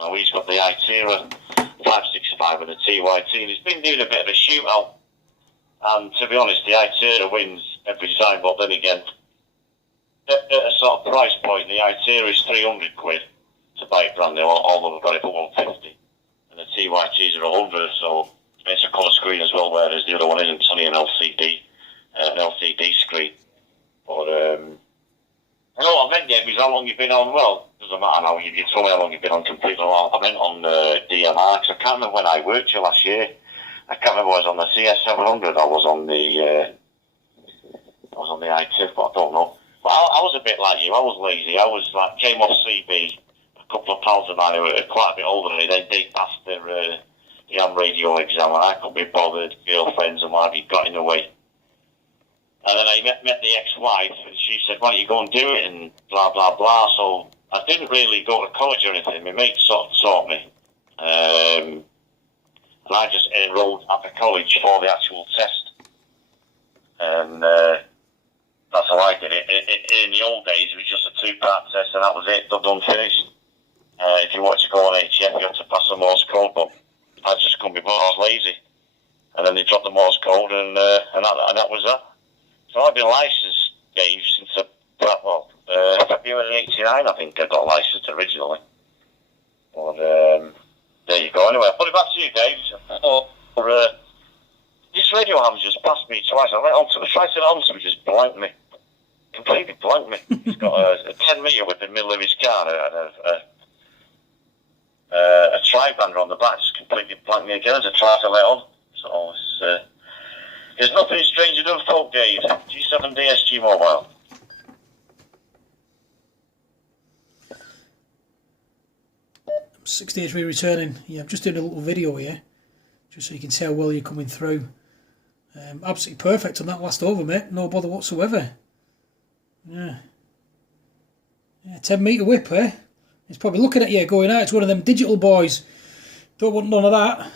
Now he's got the Hytera 565 and the TYT, and he's been doing a bit of a shootout. And to be honest, the Hytera wins every time, but then again, at a sort of price point, the Hytera is 300 quid to buy it brand new, although we've got it for 150. And the TYTs are 100, so it's a colour screen as well, whereas the other one isn't. It's only an LCD screen. But, I meant, Gabe, how long you've been on? Well, doesn't matter now, you told me how long you've been on completely. I meant on DMR, because I can't remember when I worked you last year. I can't remember I was on the CS700, I was on the i2, but I don't know. But I was a bit like you, I was lazy. I was like, came off CB, a couple of pals of mine who were quite a bit older than me, they passed their ham radio exam, and I couldn't be bothered, girlfriends and what have you got in the way. And then I met the ex-wife, and she said, why don't you go and do it, and blah, blah, blah. So I didn't really go to college or anything. My mate sort of taught me. And I just enrolled at the college for the actual test. And that's how I did it. In the old days, it was just a 2-part test, and that was it, done, finished. If you wanted to go on HF, you had to pass the Morse code, but I just couldn't be bothered. I was lazy. And then they dropped the Morse code, and that was that. So I've been licensed, Dave, since February '89, I think I got licensed originally. But there you go. Anyway, I'll put it back to you, Dave. This radio ham's just passed me twice. I tried to get onto it, just blanked me. Completely blanked me. He's got a 10 metre whip in the middle of his car and a tri-bander on the back, just completely blanked me again as I tried to let on. So there's nothing stranger than folk, Dave. G7dsg mobile. I'm 68 returning. Yeah, I'm just doing a little video here, just so you can see how well you're coming through. Absolutely perfect on that last over, mate. No bother whatsoever. Yeah, 10 metre whip, eh? He's probably looking at you going, it's one of them digital boys. Don't want none of that.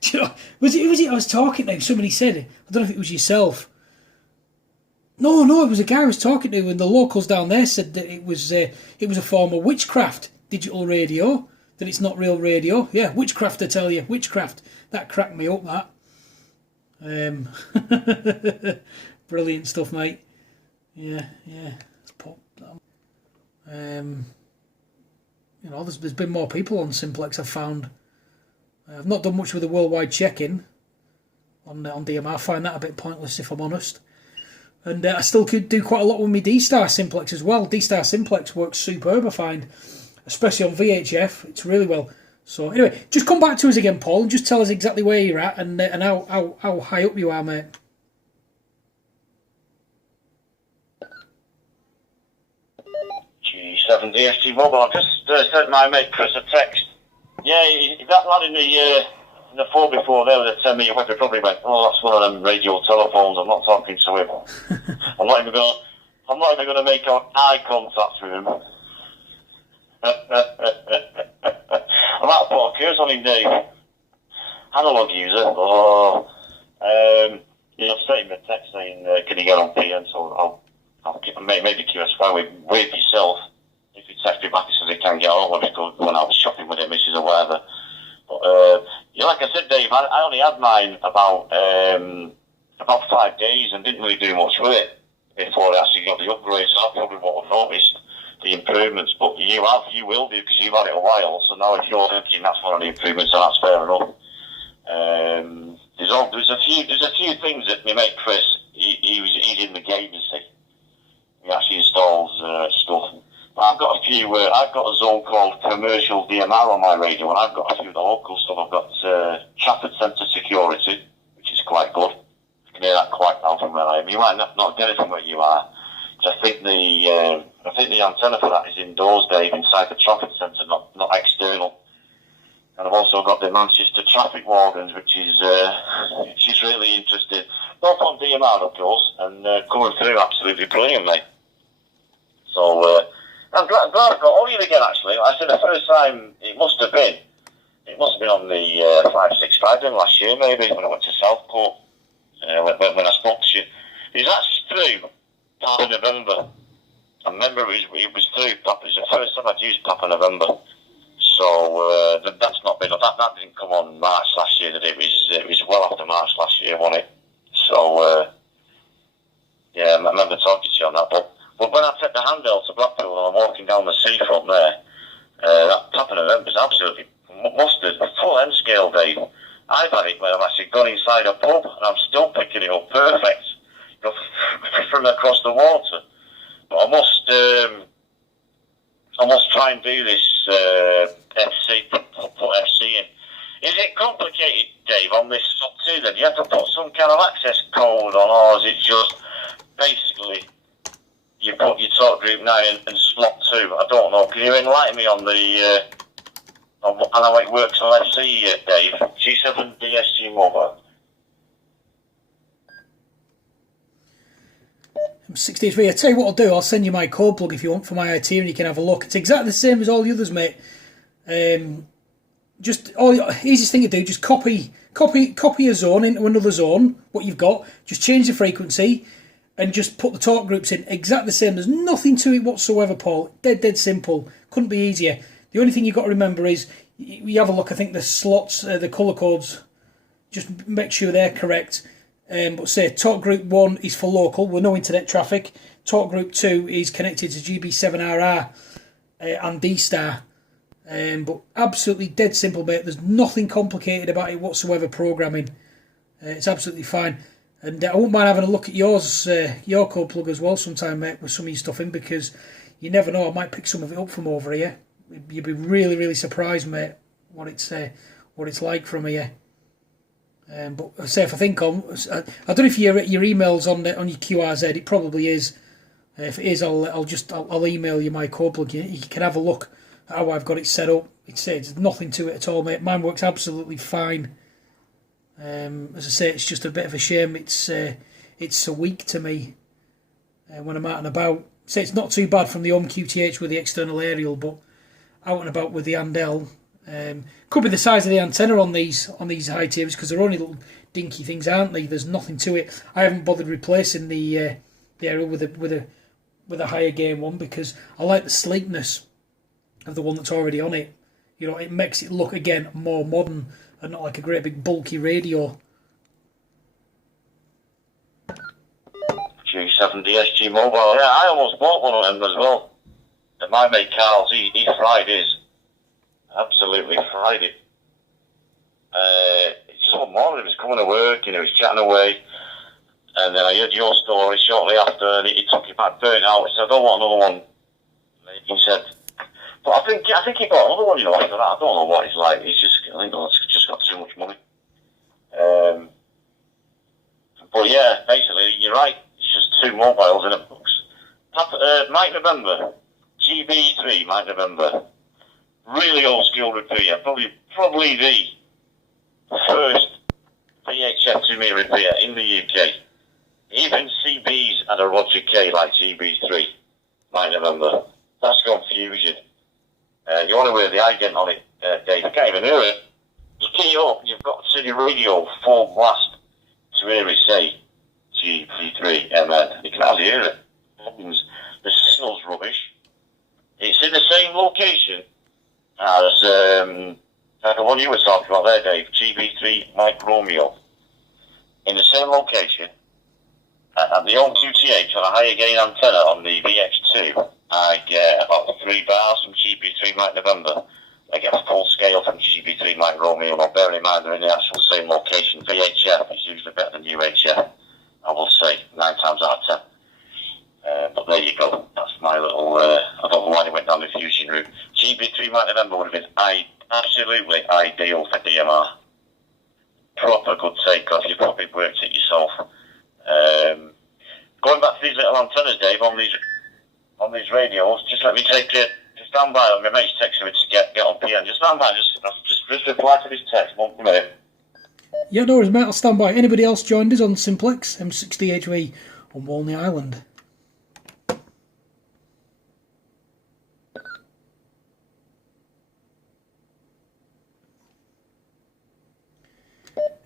Do you know, was it I was talking to? Somebody said, I don't know if it was yourself. No, it was a guy I was talking to, and the locals down there said that it was a form of witchcraft, digital radio, that it's not real radio. Yeah, witchcraft, I tell you, witchcraft. That cracked me up, that. Brilliant stuff, mate. Yeah. Let's pop that. There's been more people on Simplex, I've found. I've not done much with the worldwide check-in on DMR. I find that a bit pointless, if I'm honest. And I still could do quite a lot with my D-Star Simplex as well. D-Star Simplex works superb, I find, especially on VHF. It's really well. So anyway, just come back to us again, Paul, and just tell us exactly where you're at and how high up you are, mate. G7dsg mobile. I've just sent my mate Chris a text. Yeah, that lad in the 4 before there with a 10 metre whip, he probably went, that's one of them radio telephones, I'm not talking to him. I'm not even going to make eye contact with him. I'm out of put a curse on him, Dave. Analog user. I've sent him a text saying, can you get on PN, so I'll maybe QS5 with yourself. If you text me back, he says he can't get on, when I was shopping with him, missus or whatever. But, like I said, Dave, I only had mine about 5 days and didn't really do much with it before I actually got the upgrade, so I probably won't have noticed the improvements, but you will do, because you've had it a while, so now if you're thinking that's one of the improvements, then that's fair enough. There's a few things that my mate Chris, he's in the game, you see. He actually installs stuff. I've got a zone called commercial DMR on my radio, and I've got a few of the local stuff. I've got traffic centre security, which is quite good. You can hear that quite loud from where I am. You might not get it from where you are. I think the antenna for that is indoors, Dave, inside the traffic centre, not external. And I've also got the Manchester traffic wardens, which is really interesting. Both on DMR, of course, and coming through absolutely brilliant, mate. So I'm glad I've got all you again, actually. I said the first time it must have been on the 565 then last year, maybe, when I went to Southport, when I spoke to you. It was actually through Papa November. I remember it was through Papa. It was the first time I'd used Papa November. So that didn't come on March last year, did it? It was well after March last year, wasn't it? So, yeah, I remember talking to you on that. But when I take the handheld to Blackpool and I'm walking down the seafront there, that tapping event was absolutely mustard, full end scale, Dave. I've had it where I've actually gone inside a pub and I'm still picking it up perfect, you know, from across the water. But I must try and do this FC, put FC in. Is it complicated, Dave, on this stuff too then? Do you have to put some kind of access code on, or is it just basically you put your talk group 9 and slot 2? I don't know. Can you enlighten me on the on how it works on FC, Dave? G7dsg mobile. 63. I tell you what I'll do. I'll send you my code plug if you want for my Hytera, and you can have a look. It's exactly the same as all the others, mate. Just easiest thing to do. Just copy a zone into another zone. What you've got. Just change the frequency, and just put the talk groups in. Exactly the same. There's nothing to it whatsoever, Paul. Dead simple. Couldn't be easier. The only thing you've got to remember is you have a look. I think the slots, the colour codes. Just make sure they're correct. But say talk group 1 is for local with no internet traffic. Talk group 2 is connected to GB7RR and D-Star. But absolutely dead simple, mate. There's nothing complicated about it whatsoever, programming. It's absolutely fine. And I wouldn't mind having a look at yours, your code plug as well sometime, mate, with some of your stuff in, because you never know, I might pick some of it up from over here. You'd be really surprised, mate, what it's like from here. But say if I think on, I don't know if your email's on your QRZ. It probably is. If it is, I'll email you my code plug. You can have a look at how I've got it set up. It's nothing to it at all, mate. Mine works absolutely fine. As I say, it's just a bit of a shame. It's so weak to me when I'm out and about. Say it's not too bad from the home QTH with the external aerial, but out and about with the handheld. Could be the size of the antenna on these Hyteras, because they're only little dinky things, aren't they? There's nothing to it. I haven't bothered replacing the aerial with a higher gain one, because I like the sleekness of the one that's already on it. You know, it makes it look again more modern and not like a great big bulky radio. G7dsg mobile. Yeah, I almost bought one of them as well. And my mate Carl's, he fried his. Absolutely fried it. It's just one morning, he was coming to work, he was chatting away, and then I heard your story shortly after, and he took it back, burnt out. He said, I don't want another one. He said, but I think he got another one, after that. I don't know what he's like. I think he's just got too much money. But yeah, basically, you're right. It's just 2 mobiles in a box. Mike November, GB3, Mike November. Really old school repeater, probably the first VHF 2-meter repeater in the UK. Even CBs had a Roger K like GB3, might remember. That's gone fusion. You want to wear the ident on it, Dave. I can't even hear it. You key it up, you've got to turn your radio full blast to hear it say GB3 MN. You can hardly hear it. The signal's rubbish. It's in the same location as the one you were talking about there, Dave, GB3 Mike Romeo. In the same location, at the old QTH on a higher gain antenna on the VX2, I get about 3 bars from GB3 Mike November. I get a full scale from GB3 Mike Romeo. Now, bearing in mind they're in the actual same location. VHF is usually better than UHF, I will say, 9 times out of 10. But there you go. That's my little, I don't know why they went down the fusion route. GB3 Mike November would have been absolutely ideal for DMR. Proper good takeoff. You probably worked it yourself. Going back to these little antennas, Dave, on these radios, just let me take it. Just stand by. My mate's texting me to get on PM. Just stand by. Just reply to this text. 1 minute. Yeah, no worries, mate. I'll stand by. Anybody else joined us on Simplex M60HV on Walney Island?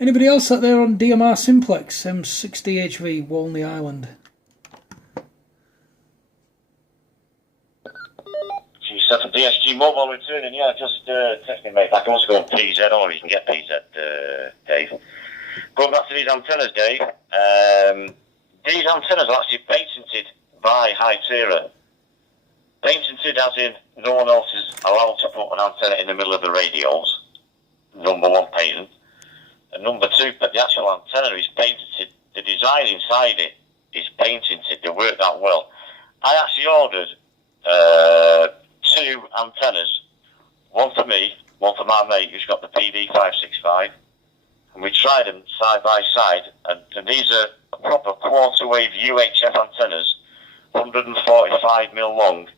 Anybody else out there on DMR Simplex M60HV Walney Island? G7dsg mobile returning, yeah, just text me, mate. I can also go on PZ, or you can get PZ, Dave. Going back to these antennas, Dave, these antennas are actually patented by Hytera. Patented as in no one else is allowed to put an antenna in the middle of the radios. Number one patent. And number two, but the actual antenna is patented. The design inside it is patented. They work that well. I actually ordered 2 antennas. One for me, one for my mate who's got the PD565. And we tried them side by side. And these are proper quarter wave UHF antennas, 145mm long.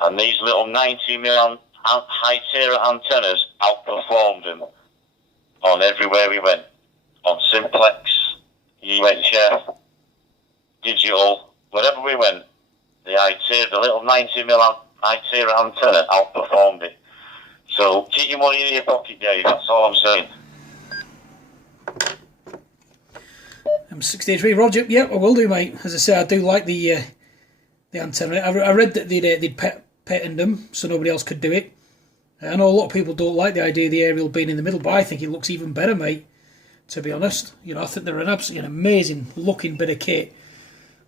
And these little 90mm Hytera antennas outperformed them on everywhere we went. On simplex, UHF, digital, wherever we went, the little 90mm Hytera antenna outperformed it. So keep your money in your pocket, Dave. That's all I'm saying. M63 Roger. Yeah, I will do, mate. As I say, I do like the antenna. I read that they'd patented them so nobody else could do it. I know a lot of people don't like the idea of the aerial being in the middle, but I think it looks even better, mate. To be honest, you know, I think they're an absolutely amazing looking bit of kit.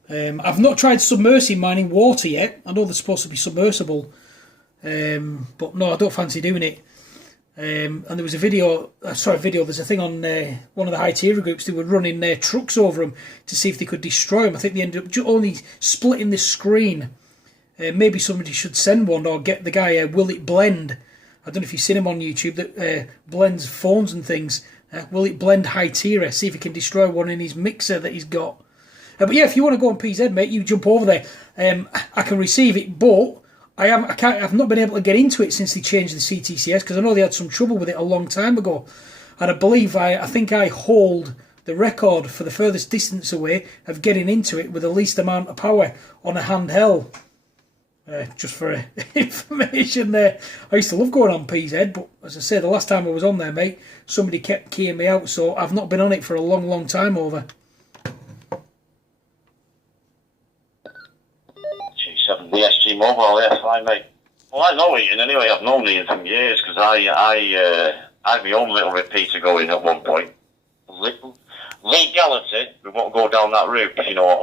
I've not tried submersing mine in water yet. I know they're supposed to be submersible, but no, I don't fancy doing it. And there was a video. There's a thing on one of the Hytera groups. They were running their trucks over them to see if they could destroy them. I think they ended up only splitting the screen. Maybe somebody should send one or get the guy. Will It Blend? I don't know if you've seen him on YouTube that blends phones and things. Will It Blend Hytera? See if he can destroy one in his mixer that he's got. But yeah, if you want to go on PZ, mate, you jump over there. I can receive it, but I've not been able to get into it since they changed the CTCS because I know they had some trouble with it a long time ago. And I believe I think I hold the record for the furthest distance away of getting into it with the least amount of power on a handheld. Just for information there. I used to love going on PZ, but as I said, the last time I was on there, mate, somebody kept keying me out, so I've not been on it for a long, long time over. G7dsg mobile, yeah, fine, mate. Well, I know Ian anyway. I've known Ian for years because I had my own little repeater going at one point. Legality, we won't go down that route, if you know what